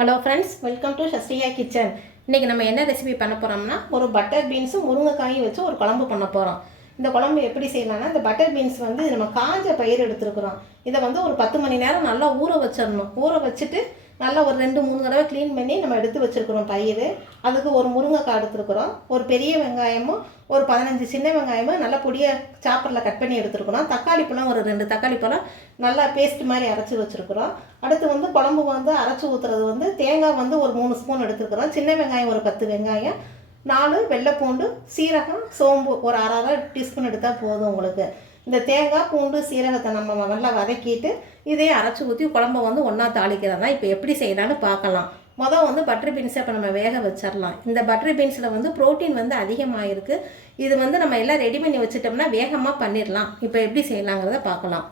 Hello friends welcome to Sasriya kitchen இன்றைக்கி நம்ம என்ன ரெசிபி பண்ண போகிறோம்னா ஒரு பட்டர் பீன்ஸும் முருங்கைக்காயும் வச்சு ஒரு குழம்பு பண்ண போகிறோம் இந்த குழம்பு எப்படி செய்யலாம்னா இந்த பட்டர் பீன்ஸ் வந்து நம்ம காஞ்ச பயிர் எடுத்துருக்குறோம். இதை வந்து ஒரு பத்து மணி நேரம் நல்லா ஊற வச்சிடணும். ஊற வச்சுட்டு நல்லா ஒரு ரெண்டு மூணு தடவை க்ளீன் பண்ணி நம்ம எடுத்து வச்சுருக்குறோம் பயிர் அதுக்கு ஒரு முருங்கைக்காய் எடுத்துருக்குறோம். ஒரு பெரிய வெங்காயமும் ஒரு பதினஞ்சு சின்ன வெங்காயமும் நல்லா பொடியை சாப்பரில் கட் பண்ணி எடுத்துருக்குறோம். தக்காளி பழம் ஒரு ரெண்டு தக்காளி பழம் நல்லா பேஸ்ட் மாதிரி அரைச்சி வச்சுருக்குறோம். அடுத்து வந்து குழம்பு வந்து அரைச்சி ஊற்றுறது வந்து தேங்காய் வந்து ஒரு மூணு ஸ்பூன் எடுத்துருக்குறோம். சின்ன வெங்காயம் ஒரு பத்து வெங்காயம். நாலு வெள்ளைப்பூண்டு சீரகம் சோம்பு ஒரு அரை அரை டீஸ்பூன் எடுத்தால் போதும் உங்களுக்கு. இந்த தேங்காய் பூண்டு சீரகத்தை நம்ம முதல்ல வதக்கிட்டு இதே அரைச்சி ஊற்றி குழம்ப வந்து ஒன்றா தாளிக்கிறதா? இப்போ எப்படி செய்யலான்னு பார்க்கலாம். மொதல் வந்து பட்டர் பீன்ஸை இப்போ நம்ம வேக வச்சிடலாம். இந்த பட்டர் பீன்ஸில் வந்து ப்ரோட்டீன் வந்து அதிகமாக இருக்குது இது வந்து நம்ம எல்லாம் ரெடி பண்ணி வச்சுட்டோம்னா வேகமாக பண்ணிடலாம். இப்போ எப்படி செய்யலாங்கிறத பார்க்கலாம்.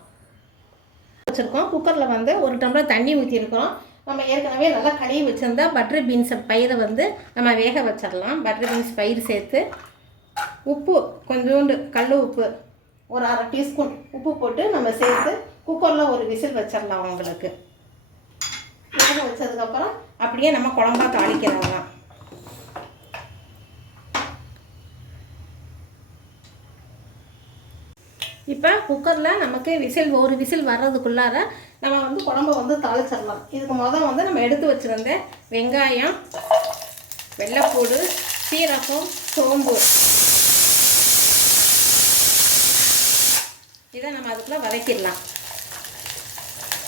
வச்சுருக்கோம். குக்கரில் வந்து ஒரு டம்ளர் தண்ணி ஊற்றிருக்கோம் நம்ம ஏற்கனவே நல்லா கழுவி வச்சுருந்தா பட்டர் பீன்ஸ் பயிரை வந்து நம்ம வேக வச்சிடலாம். பட்டர் பீன்ஸ் பயிர் சேர்த்து உப்பு கொஞ்சோண்டு கல் உப்பு ஒரு அரை டீஸ்பூன் உப்பு போட்டு நம்ம சேர்த்து குக்கரில் ஒரு விசில் வச்சிடலாம் உங்களுக்கு. வேக வச்சதுக்கப்புறம் அப்படியே நம்ம குழம்பா தாளிக்கிறதெல்லாம் இப்போ குக்கரில் நமக்கு விசில் ஒரு விசில் வர்றதுக்குள்ளார நம்ம வந்து குழம்ப வந்து தாளிச்சிடலாம். இதுக்கு முதல் வந்து நம்ம எடுத்து வச்சுருந்த வெங்காயம் வெள்ளைப்பூடு சீரகம் சோம்பு இதை நம்ம அதுக்குள்ளே வதக்கிடலாம்.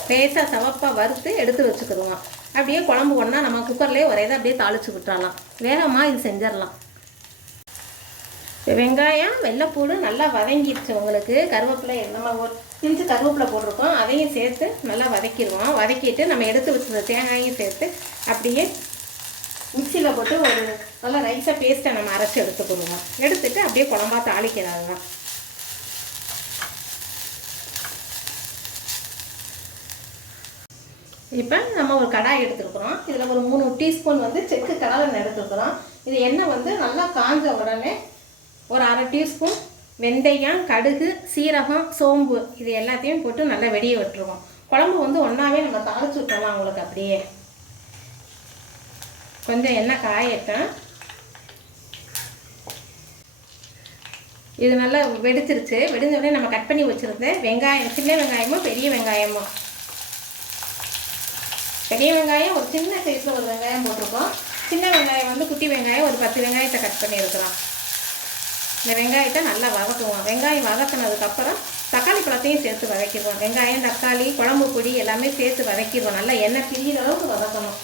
லேசாக சவப்பாக வறுத்து எடுத்து வச்சுக்கிடுவோம். அப்படியே குழம்பு ஒன்றா நம்ம குக்கர்லேயே ஒரே இதை அப்படியே தாளிச்சு விட்டுறலாம். வேகமாக இது செஞ்சிடலாம். வெங்காயம் வெள்ளைப்பூடு நல்லா வதங்கிடுச்சு உங்களுக்கு. கருவேப்பிலை நம்ம ஒரு பிஞ்சு கருவேப்பிலை போட்டிருக்கோம். அதையும் சேர்த்து நல்லா வதக்கிடுவோம். வதக்கிட்டு நம்ம எடுத்து வச்சுருந்த தேங்காயும் சேர்த்து அப்படியே மிக்சியில் போட்டு ஒரு நல்லா நைஸாக பேஸ்ட்டை நம்ம அரைச்சி எடுத்துக்கிடுவோம் எடுத்துட்டு அப்படியே குழம்பா தாளிக்கிறது தான் இப்போ நம்ம ஒரு கடாய் எடுத்துருக்குறோம். இதில் ஒரு மூணு டீஸ்பூன் வந்து செக்கு கடலை எடுத்துருக்குறோம். இது எண்ணெய் வந்து நல்லா காஞ்ச உடனே ஒரு அரை டீஸ்பூன் வெந்தயம் கடுகு சீரகம் சோம்பு இது எல்லாத்தையும் போட்டு நல்லா வெடிய விட்டுருவோம். குழம்பு வந்து ஒன்றாவே நம்ம தாளிச்சு விட்டுறலாம் உங்களுக்கு அப்படியே. கொஞ்சம் எண்ணெய் காயட்டும். இது நல்லா வெடிச்சிருச்சு. வெடிஞ்ச உடனே நம்ம கட் பண்ணி வச்சுருந்தேன் வெங்காயம் சின்ன வெங்காயமும் பெரிய வெங்காயமும். பெரிய வெங்காயம் ஒரு சின்ன சைஸில் ஒரு வெங்காயம் போட்டிருக்கோம். சின்ன வெங்காயம் வந்து குட்டி வெங்காயம் ஒரு பத்து வெங்காயத்தை கட் பண்ணியிருக்கிறோம். இந்த வெங்காயத்தை நல்லா வதக்குவோம். வெங்காயம் வதக்கினதுக்கப்புறம் தக்காளி பழத்தையும் சேர்த்து வதக்கிடுவோம். வெங்காயம் தக்காளி குழம்பு பொடி எல்லாமே சேர்த்து வதக்கிடுவோம். நல்லா எண்ணெய் பிரியிற அளவுக்கு வதக்கணும்.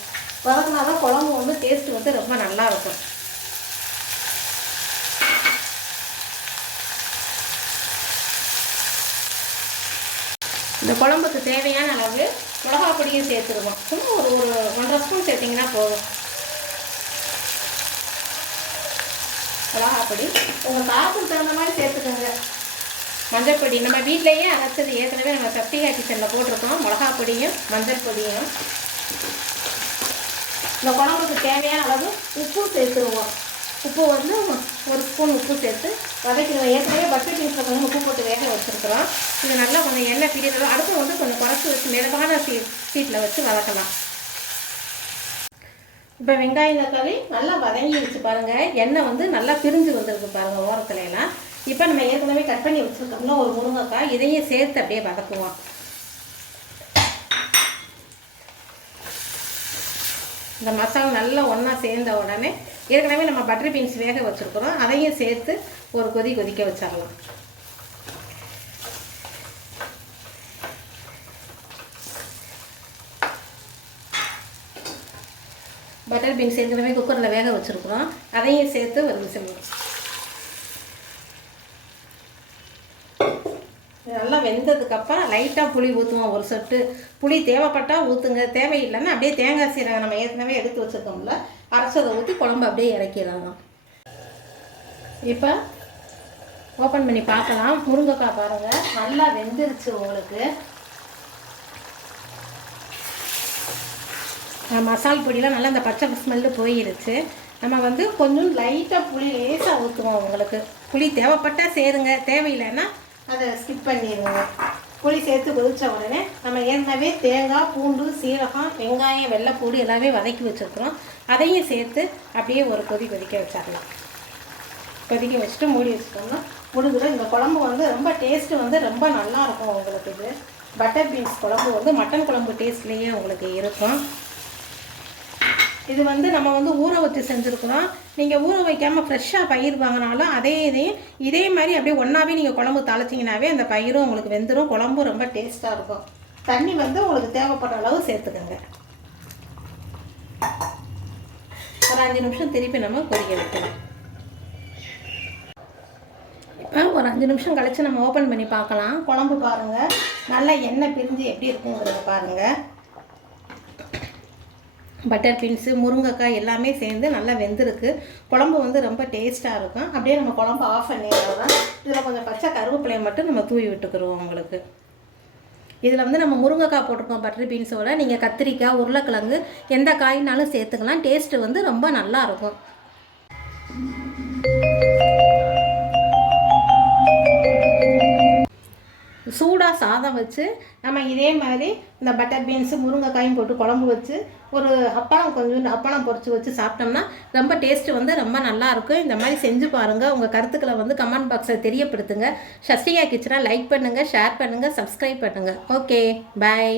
வதக்கினா தான் குழம்பு வந்து டேஸ்ட் வந்து ரொம்ப நல்லா இருக்கும். இந்த குழம்புக்கு தேவையான அளவு மிளகா பொடியும் சேர்த்துருவோம். சும்மா ஒரு ஒரு ஒன்றரை ஸ்பூன் சேர்த்திங்கன்னா போதும். மிளகா பொடி உங்கள் காரத்துக்கு தகுந்த மாதிரி சேர்த்துக்கோங்க. மஞ்சள் பொடி. நம்ம வீட்டிலையே அரைச்சது ஏற்கனவே நம்ம சப்திகா கிச்சனில் போட்டிருக்கோம். மிளகா பொடியும் மஞ்சள் பொடியும். இந்த குழம்புக்கு தேவையான அளவு உப்பும் சேர்த்துருவோம். உப்பு வந்து ஒரு ஸ்பூன் உப்பு சேர்த்து வதக்கிடுவோம் ஏற்கனவே பட்டர் பீன்ஸில் கொஞ்சம் உப்பு போட்டு வேக வச்சுருக்குறோம். இது நல்லா கொஞ்சம் எண்ணெய் பிரிக்கிறோம் அடுப்பு வந்து கொஞ்சம் குறைச்சி வச்சு மிளகான சீ சீட்டில் வச்சு வதக்கலாம். இப்போ வெங்காயம் தக்காளி நல்லா வதங்கிடுச்சு பாருங்கள் எண்ணெய் வந்து நல்லா பிரிஞ்சு வந்திருக்கு பாருங்கள் ஓரத்துல எல்லாம். இப்போ நம்ம ஏற்கனவே கட் பண்ணி வச்சுருக்கோம்னா ஒரு முருங்கைக்காய் இதையும் சேர்த்து அப்படியே வதக்குவோம். இந்த மசாலா நல்லா ஒன்றா சேர்ந்த உடனே ஏற்கனவே நம்ம பட்டர் பீன்ஸ் வேக வச்சுருக்குறோம். அதையும் சேர்த்து ஒரு கொதி கொதிக்க வச்சிடலாம். பட்டர் பீன்ஸ் ஏற்கனவே குக்கரில் வேக வச்சுருக்குறோம். அதையும் சேர்த்து ஒரு விசில் நல்லா வெந்ததுக்கப்புறம் லைட்டாக புளி ஊற்றுவோம் ஒரு சொட்டு புளி தேவைப்பட்டால் ஊற்றுங்க தேவையில்லைன்னா அப்படியே தேங்காய் சீரகம் நம்ம ஏற்கனவே எடுத்து வச்சுருக்கோம்ல அரைச்சதை ஊற்றி குழம்பு அப்படியே இறக்கிடலாம். இப்போ ஓப்பன் பண்ணி பார்க்கலாம். முருங்கைக்காய் பாருங்கள் நல்லா வெந்துருச்சு உங்களுக்கு. மசால் பொடியெலாம் நல்லா அந்த பச்சை ஸ்மெல்லு போயிருச்சு. நம்ம வந்து கொஞ்சம் லைட்டாக புளி லேசாக ஊற்றுவோம் உங்களுக்கு. புளி தேவைப்பட்டால் சேருங்க. தேவையில்லைன்னா அதை ஸ்கிப் பண்ணிடுவோம் புளி சேர்த்து கொதித்த உடனே நம்ம ஏற்கனவே தேங்காய் பூண்டு சீரகம் வெங்காயம் வெள்ளைப்பூடு எல்லாமே வதக்கி வச்சுருக்குறோம். அதையும் சேர்த்து அப்படியே ஒரு கொதி கொதிக்க வச்சிடலாம். கொதிக்க வச்சுட்டு மூடி வச்சுட்டோம்னா முடிஞ்சிடும். இந்த குழம்பு வந்து ரொம்ப டேஸ்ட்டு வந்து ரொம்ப நல்லா இருக்கும் உங்களுக்கு இது. பட்டர் பீன்ஸ் குழம்பு வந்து மட்டன் குழம்பு டேஸ்ட்லேயே உங்களுக்கு இருக்கும். இது வந்து நம்ம வந்து ஊற வச்சு செஞ்சுருக்குறோம். நீங்கள் ஊற வைக்காமல் ஃப்ரெஷ்ஷாக பயிர் வாங்கினாலும் அதே இதையும் இதே மாதிரி அப்படியே ஒன்றாவே நீங்கள் குழம்பு தாளிச்சிங்கனாவே அந்த பயிரும் உங்களுக்கு வெந்துடும் குழம்பும் ரொம்ப டேஸ்ட்டாக இருக்கும். தண்ணி வந்து உங்களுக்கு தேவைப்படுற அளவு சேர்த்துக்கோங்க. ஒரு அஞ்சு நிமிஷம் திருப்பி நம்ம கொதிக்க வைக்கணும் இப்போ ஒரு அஞ்சு நிமிஷம் கழித்து நம்ம ஓப்பன் பண்ணி பார்க்கலாம். குழம்பு பாருங்கள் நல்லா எண்ணெய் பிரிஞ்சு எப்படி இருக்குங்கிறத பாருங்கள் பட்டர் பீன்ஸு முருங்கைக்காய் எல்லாமே சேர்ந்து நல்லா வெந்திருக்கு. குழம்பு வந்து ரொம்ப டேஸ்ட்டாக இருக்கும். அப்படியே நம்ம குழம்பு ஆஃப் பண்ணிடுறோம் இதில் கொஞ்சம் பச்சை கருவேப்பிலையை மட்டும் நம்ம தூவி விட்டுக்கிறோம் உங்களுக்கு. இதில் வந்து நம்ம முருங்கைக்காய் போட்டிருக்கோம் பட்டர் பீன்ஸோட நீங்கள் கத்திரிக்காய் உருளைக்கிழங்கு எந்த காய்னாலும் சேர்த்துக்கலாம். டேஸ்ட்டு வந்து ரொம்ப நல்லா சூடாக சாதம் வச்சு நம்ம இதே மாதிரி இந்த பட்டர் பீன்ஸு முருங்கைக்காயும் போட்டு குழம்பு வச்சு ஒரு அப்பளம் கொஞ்சம் அப்பளம் பொறிச்சு வச்சு சாப்பிட்டோம்னா ரொம்ப டேஸ்ட்டு வந்து ரொம்ப நல்லாயிருக்கும் இந்த மாதிரி செஞ்சு பாருங்கள் உங்கள் கருத்துக்களை வந்து கமெண்ட் பாக்ஸில் தெரியப்படுத்துங்க. சஸ்திகா கிச்சனை லைக் பண்ணுங்கள் ஷேர் பண்ணுங்கள் சப்ஸ்கிரைப் பண்ணுங்கள் ஓகே பாய்